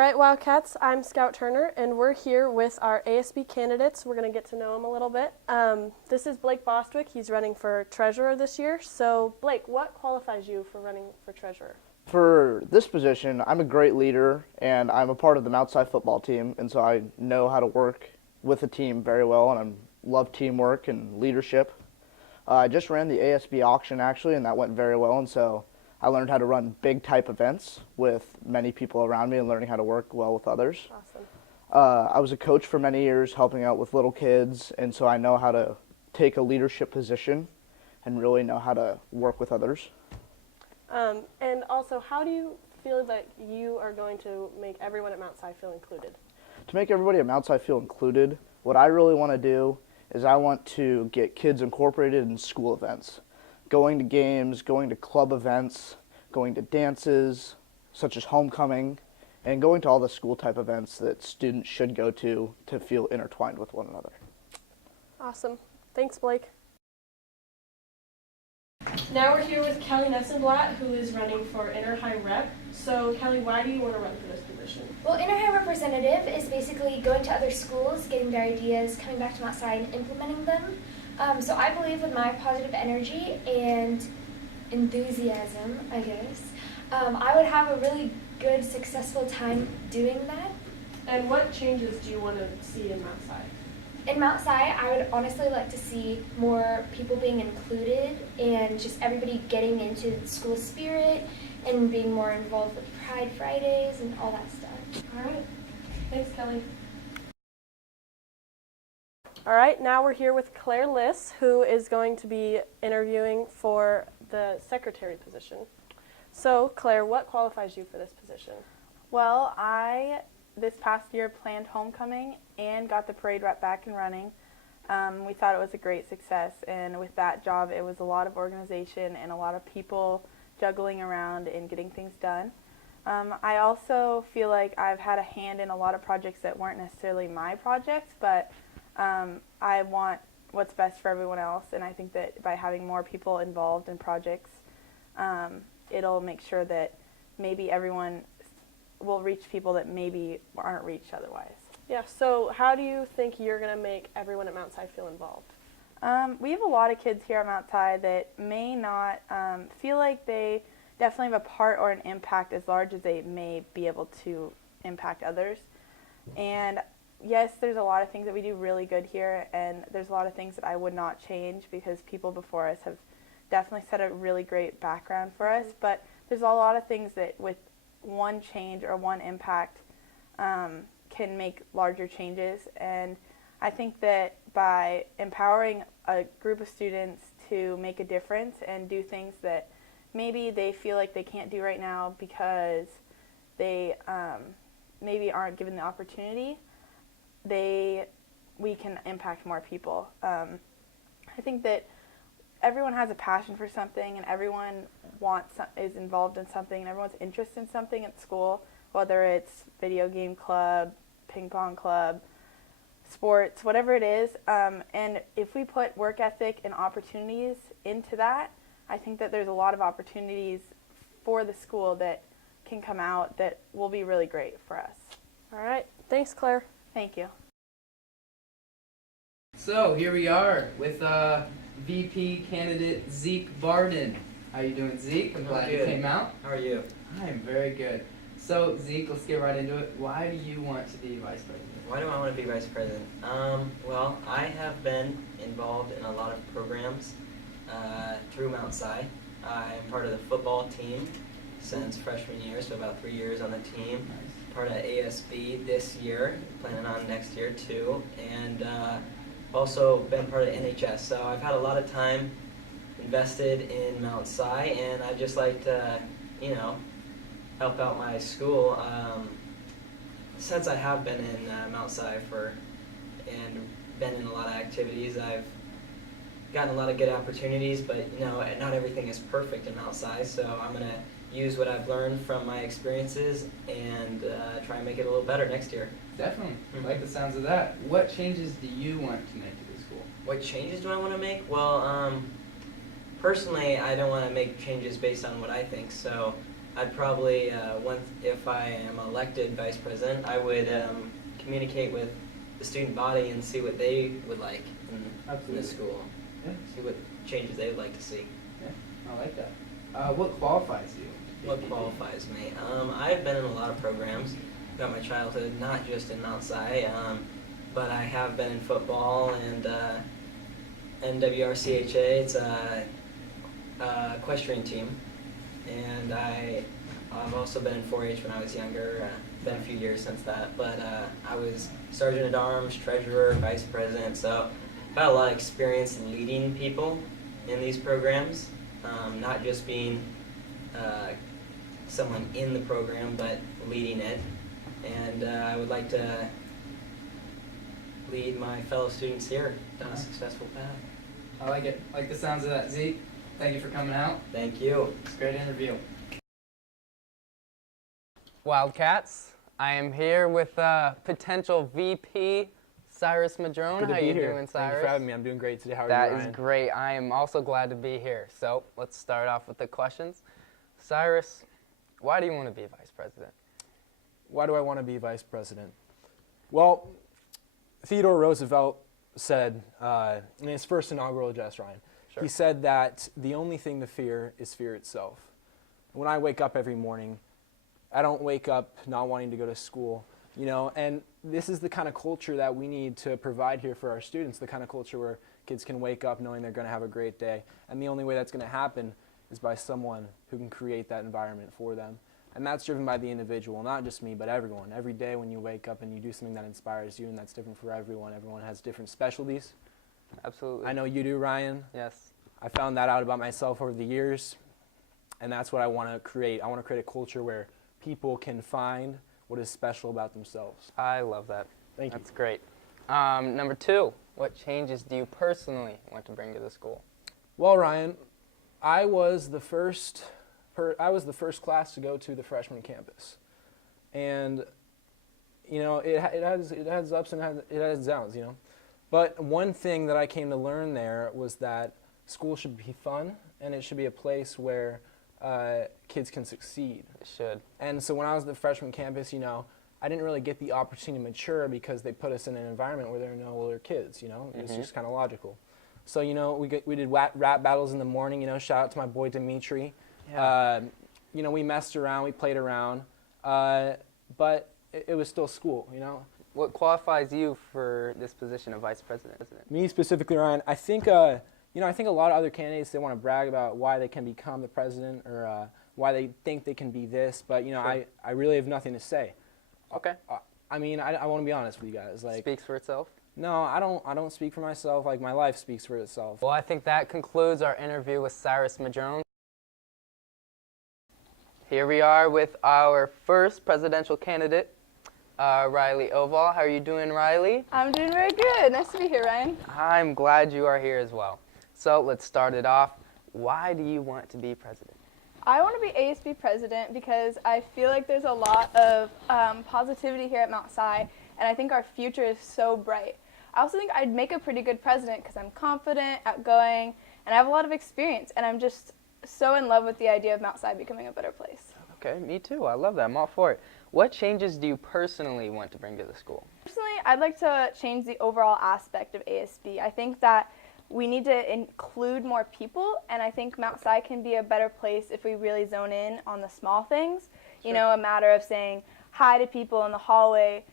All right, Wildcats, I'm Scout Turner, and we're here with our ASB candidates. We're going to get to know them a little bit. This is Blake Bostwick. He's running for treasurer this year. So, Blake, what qualifies you for running for treasurer? For this position, I'm a great leader, and I'm a part of the Mount-Si football team, and so I know how to work with a team very well, and I love teamwork and leadership. I just ran the ASB auction, actually, and that went very well, and so I learned how to run big-type events with many people around me and learning how to work well with others. Awesome. I was a coach for many years, helping out with little kids, and so I know how to take a leadership position and really know how to work with others. And also, how do you feel that you are going to make everyone at Mount-Si feel included? To make everybody at Mount-Si feel included, what I really want to do is I want to get kids incorporated in school events. Going to games, going to club events, going to dances, such as homecoming, and going to all the school-type events that students should go to feel intertwined with one another. Awesome. Thanks, Blake. Now we're here with Kellynesib Watson, who is running for Inner High Rep. So, Kelly, why do you want to run for this position? Well, Inner High Representative is basically going to other schools, getting their ideas, coming back to Mount-Si and implementing them. So I believe with my positive energy and enthusiasm, I guess, I would have a really good, successful time doing that. And what changes do you want to see in Mount-Si? In Mount-Si, I would honestly like to see more people being included and just everybody getting into the school spirit and being more involved with Pride Fridays and all that stuff. All right. Thanks, Kelly. All right, now we're here with Claire Liss, who is going to be interviewing for the secretary position. So, Claire, what qualifies you for this position? Well, I, this past year, planned homecoming and got the parade rep back and running. We thought it was a great success, and with that job, it was a lot of organization and a lot of people juggling around and getting things done. I also feel like I've had a hand in a lot of projects that weren't necessarily my projects, but I want what's best for everyone else, and I think that by having more people involved in projects, it'll make sure that maybe everyone will reach people that maybe aren't reached otherwise. Yeah, so how do you think you're going to make everyone at Mount-Si feel involved? We have a lot of kids here at Mount-Si that may not feel like they definitely have a part or an impact as large as they may be able to impact others. And yes, there's a lot of things that we do really good here, and there's a lot of things that I would not change because people before us have definitely set a really great background for us, but there's a lot of things that with one change or one impact can make larger changes, and I think that by empowering a group of students to make a difference and do things that maybe they feel like they can't do right now because they maybe aren't given the opportunity, we can impact more people. I think that everyone has a passion for something, and everyone is involved in something, and everyone's interested in something at school, whether it's video game club, ping pong club, sports, whatever it is. And if we put work ethic and opportunities into that, I think that there's a lot of opportunities for the school that can come out that will be really great for us. All right. Thanks, Claire. Thank you. So here we are with VP candidate Zeke Varden. How you doing, Zeke? I'm glad you came out. How are you? I am very good. So Zeke, let's get right into it. Why do you want to be vice president? Why do I want to be vice president? Well, I have been involved in a lot of programs through Mount-Si. I'm part of the football team since freshman year, so about 3 years on the team. Nice. Part of ASB this year, planning on next year too, and also been part of NHS. So I've had a lot of time invested in Mount-Si, and I just like to, help out my school. Since I have been in Mount-Si and been in a lot of activities, I've gotten a lot of good opportunities, but not everything is perfect in Mount-Si, so I'm going to use what I've learned from my experiences and try and make it a little better next year. Definitely. I like the sounds of that. What changes do you want to make to the school? What changes do I want to make? Well, personally, I don't want to make changes based on what I think, so I'd probably, if I am elected vice president, I would communicate with the student body and see what they would like in the school. Yeah. See what changes they would like to see. Yeah, I like that. What qualifies you? What qualifies me? I've been in a lot of programs throughout my childhood, not just in Mount Si, but I have been in football and NWRCHA. It's a equestrian team, and I've also been in 4-H when I was younger. Been a few years since that, but I was sergeant at arms, treasurer, vice president. So I've had a lot of experience leading people in these programs, not just being someone in the program, but leading it. And I would like to lead my fellow students here down a successful path. I like it. I like the sounds of that. Zeke, thank you for coming out. Thank you. It's a great interview. Wildcats, I am here with potential VP Cyrus Madrone. How you doing, Cyrus? Thanks for having me. I'm doing great today. How are you, That Ryan? is great. I am also glad to be here. So let's start off with the questions. Cyrus, why do you want to be vice president? Why do I want to be vice president? Well, Theodore Roosevelt said in his first inaugural address, Ryan, Sure. he said that the only thing to fear is fear itself. When I wake up every morning, I don't wake up not wanting to go to school, you know, and this is the kind of culture that we need to provide here for our students, the kind of culture where kids can wake up knowing they're going to have a great day. And the only way that's going to happen is by someone who can create that environment for them. And that's driven by the individual, not just me, but everyone. Every day when you wake up and you do something that inspires you, and that's different for everyone. Everyone has different specialties. Absolutely. I know you do, Ryan. Yes. I found that out about myself over the years, and that's what I want to create. I want to create a culture where people can find what is special about themselves. I love that. Thank you. That's great. Number two, what changes do you personally want to bring to the school? Well, Ryan, I was the first class to go to the freshman campus, and you know it has ups and it has downs, you know. But one thing that I came to learn there was that school should be fun, and it should be a place where kids can succeed. It should. And so when I was at the freshman campus, you know, I didn't really get the opportunity to mature because they put us in an environment where there were no older kids, you know. It was just kind of logical. So, you know, we did rap battles in the morning, you know, shout out to my boy Dimitri. Yeah. You know, we messed around, we played around, but it was still school, you know. What qualifies you for this position of vice president? Me specifically, Ryan, I think, you know, I think a lot of other candidates, they want to brag about why they can become the president or why they think they can be this, but, you know, Sure. I really have nothing to say. Okay. I mean, I want to be honest with you guys. Like, Speaks for itself. no, I don't speak for myself. Like, my life speaks for itself. Well, I think that concludes our interview with Cyrus Madrone. Here we are with our first presidential candidate, Riley Oval. How are you doing, Riley? I'm doing very good. Nice to be here, Ryan. I'm glad you are here as well. So let's start it off. Why do you want to be president? I want to be ASB president because I feel like there's a lot of positivity here at Mount Si, and I think our future is so bright. I also think I'd make a pretty good president because I'm confident, outgoing, and I have a lot of experience, and I'm just so in love with the idea of Mount Si becoming a better place. Okay, me too. I love that. I'm all for it. What changes do you personally want to bring to the school? Personally, I'd like to change the overall aspect of ASB. I think that we need to include more people, and I think Mount Si can be a better place if we really zone in on the small things. You know, a matter of saying hi to people in the hallway.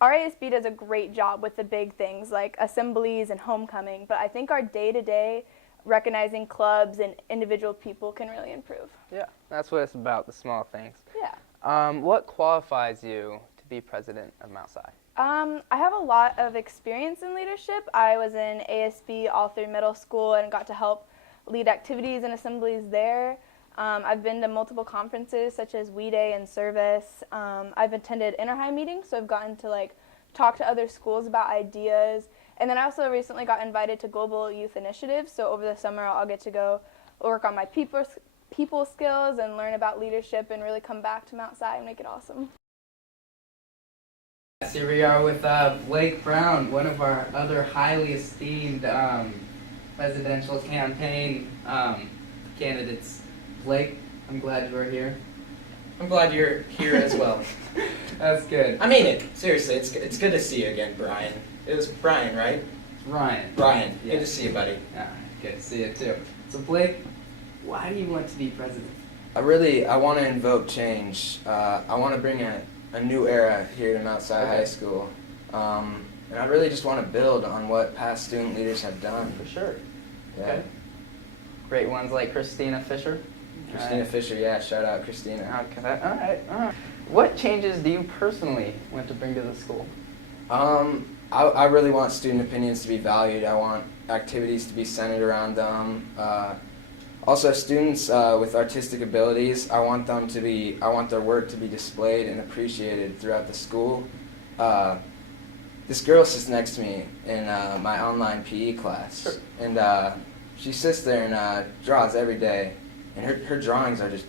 Our ASB does a great job with the big things like assemblies and homecoming, but I think our day-to-day recognizing clubs and individual people can really improve. Yeah, that's what it's about, the small things. Yeah. What qualifies you to be president of Mount Si? I have a lot of experience in leadership. I was in ASB all through middle school and got to help lead activities and assemblies there. I've been to multiple conferences such as We Day and Service. I've attended inter-high meetings, so I've gotten to talk to other schools about ideas. And then I also recently got invited to Global Youth Initiative, so over the summer I'll get to go work on my people skills and learn about leadership and really come back to Mount Si and make it awesome. Here we are with Blake Brown, one of our other highly esteemed presidential campaign candidates. Blake, I'm glad you are here. I'm glad you're here as well. That's good. I mean it. Seriously, it's good to see you again, Brian. It was Brian, right? It's Ryan. Brian, Yeah. good to see you, buddy. All right, good to see you too. So Blake, why do you want to be president? I want to invoke change. I want to bring a new era here to Mount Si High School. And I really just want to build on what past student leaders have done. For sure. Yeah. Okay. Great ones like Christina Fisher. Christina Fisher, yeah, shout out Christina. Okay. All right. What changes do you personally want to bring to the school? I really want student opinions to be valued. I want activities to be centered around them. Also, students with artistic abilities, I want their work to be displayed and appreciated throughout the school. This girl sits next to me in my online PE class, Sure. and she sits there and draws every day, and her drawings are just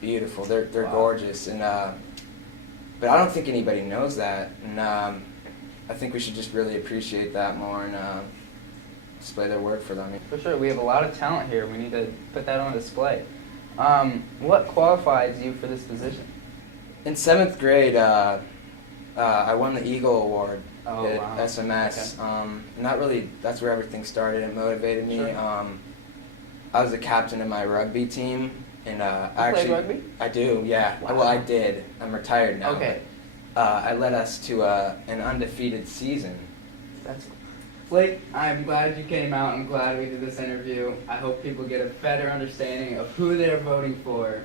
beautiful. They're Wow. gorgeous, and but I don't think anybody knows that, and I think we should just really appreciate that more and display their work for them. For sure, we have a lot of talent here. We need to put that on display. What qualifies you for this position? In 7th grade, I won the Eagle Award Oh, at wow. SMS, and that's where everything started. It motivated me. Sure. I was the captain of my rugby team, and I play actually rugby? I do, yeah. Wow. Well, I did. I'm retired now. Okay. But, I led us to an undefeated season. That's Blake, I'm glad you came out. I'm glad we did this interview. I hope people get a better understanding of who they're voting for